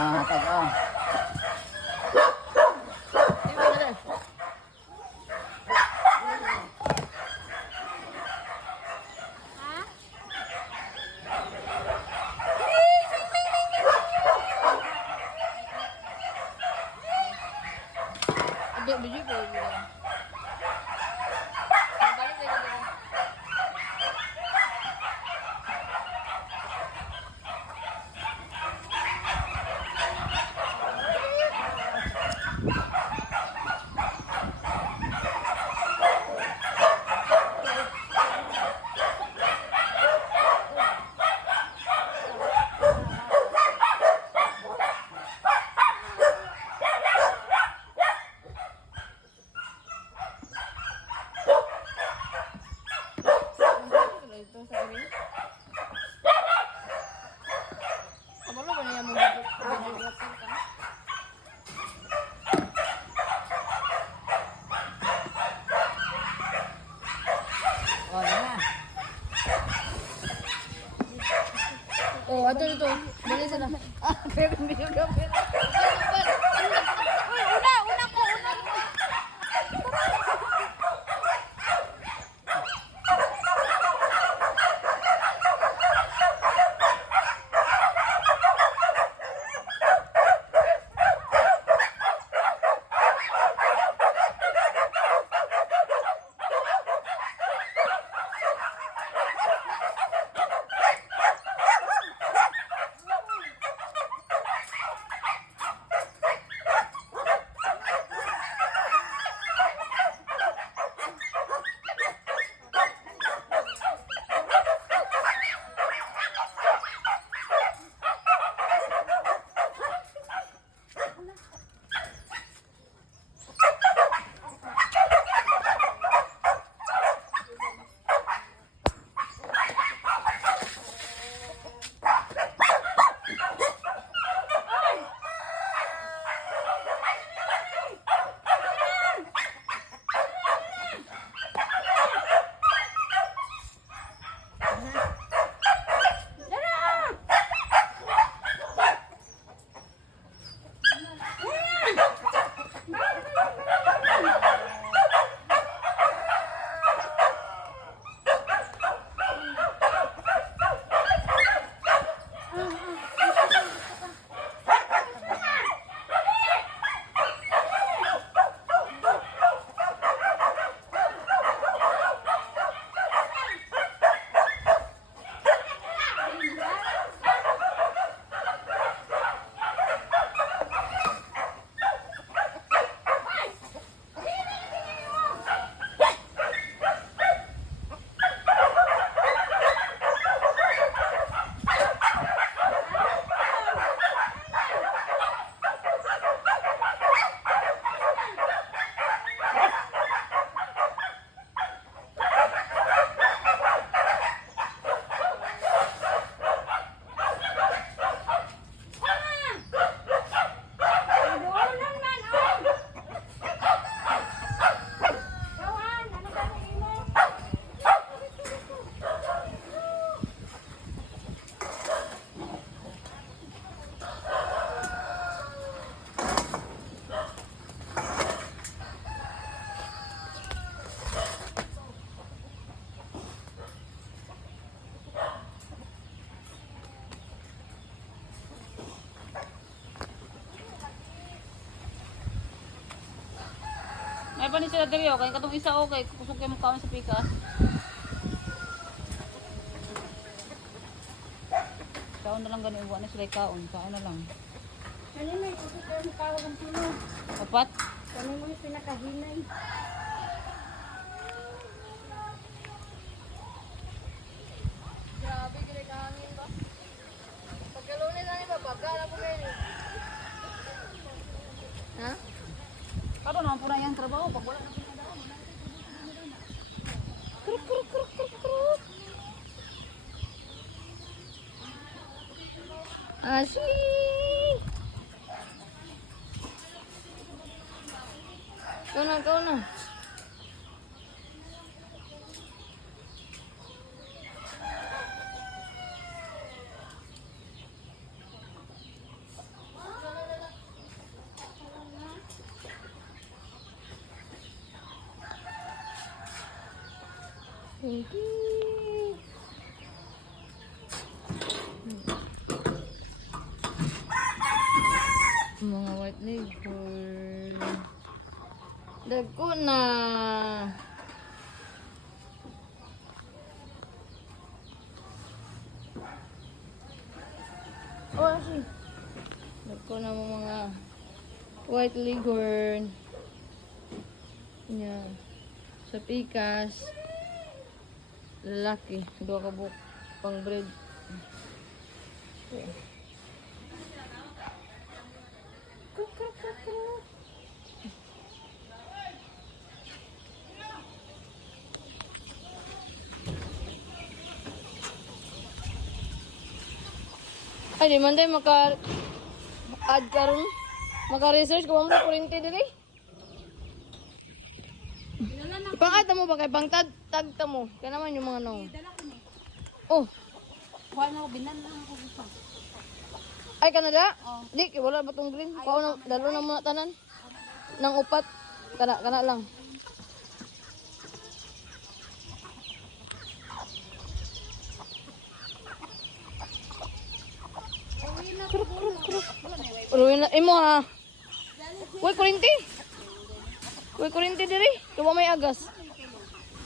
hatag ah. Biji po. Oh, ato ito. Dali sana. Ah, pero video ka pero. Una ko. May pa ni sila diri okay katong isa okay kusog kay mo kaon sa pikas. Kaon na lang gani uwa na sila kaon, kaon na lang. Kani may kusog kay mo kaon ang puno. Apat? Kani mo pinakahinay. Grabe gid ka hangin ba? Pagkalunes ani ba pagkala ko gani. Ha? Karon naman po na yung trabaho pag wala na pinadaon. Kruk. Asi. Kau na. Pinky. Mga white leghorn. Dagko na. Oh, actually. Dagko na mga white leghorn. Yan. Sa pikas. Lalaki. Dua ka buhok. Pang bread. Okay. Ay, di man tayo maka-add karon, maka-research kung mo kurente diri. Ipang-add mo ba kay pang-tag ta mo? Kaya naman yung mga nong. Oh, Kuha na ako, binan lang ako gusto. ay Canada? Oh. Di, kay wala ba tong green? Pao na, dalo na mga tanan. Nang upat. Kana lang. Uruin na, imo ha. Uy, kurinti. Uy, kurinti diri. Kaya may agas.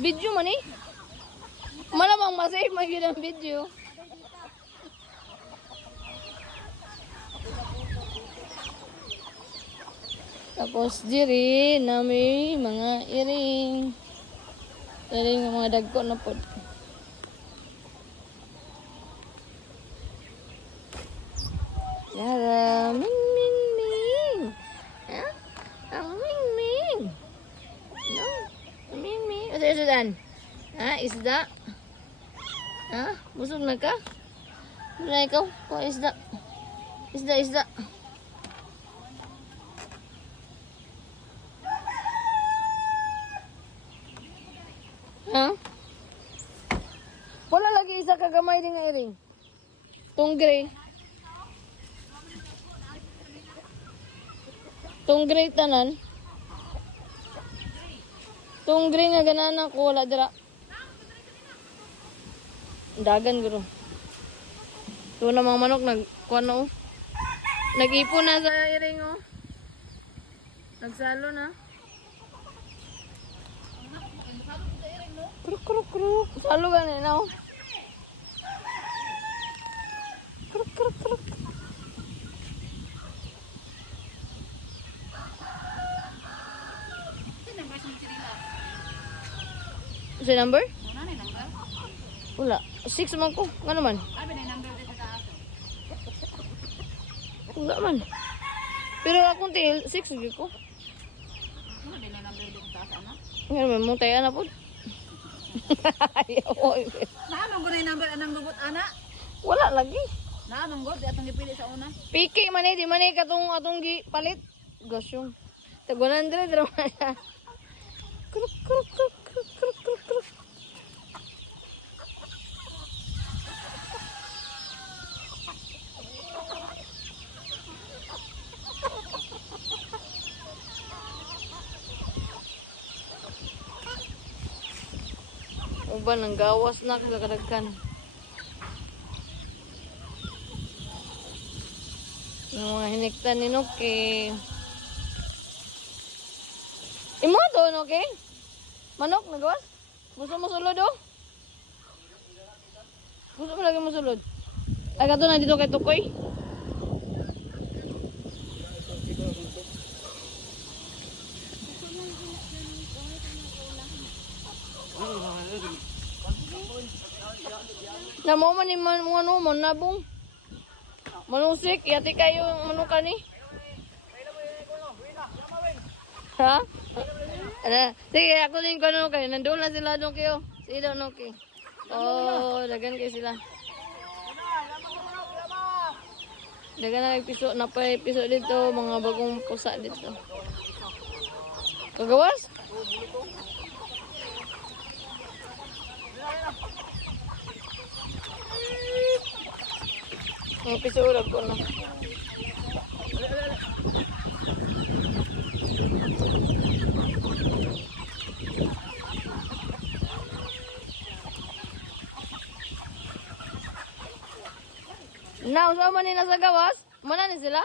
Video man eh. Malamang masave magyud ang video. Tapos diri na may mga earring. Earring ng mga dagko na pod. Yara, ming ming ming. Ha? Ang ming ming. No, ming ming. Ano yung dan? Ha? Isda? Ha? Busog na ka? Wala ikaw? Kuha isda. Isda. Ha? Wala lagi isa kagamay din nga earring. Tong gray. Tong gray tanan. Tong gray nga ganana ko wala dira. Dagan guro. Ito na mga manok nagkuano. Nag-ipon na sa earring oh. Nagsalo na. Kruk. Salo gani na oh. Kruk. Sa number? Wala. 6 man ko. Nga naman? Wala man. Pero akong tail, 6 lagi ko. Nga naman, mong tayo na po. Ayaw mo. Naamang ko na yung number anang dugot, ana? Wala lagi. Naamang ko, di atong gipili sa una. Piki man eh, di man eh katong atong palit. Gosyong. Tag 100 naman. Kruk. Uban ang gawas na kadagkan. Yung mga hiniktan ni Noki. Imo to, Noki? Manok, nagawas? Gusto mo sulod, oh? Gusto mo lagi mo sulod? Ay, kato na dito kay Tukoy. Na mo man ni ano mo nabong. Manusik, yati kayo manuka ni. Ha? Ano? Sige, ako din ko no kayo. Nandoon na sila doon kayo. Sila no kayo. Oh, dagan kayo sila. Dagan na piso na pa piso dito, mga bagong pusa dito. Kagawas? Mga piso urag ko na. Na, usa man nila sa gawas? Mana ni sila?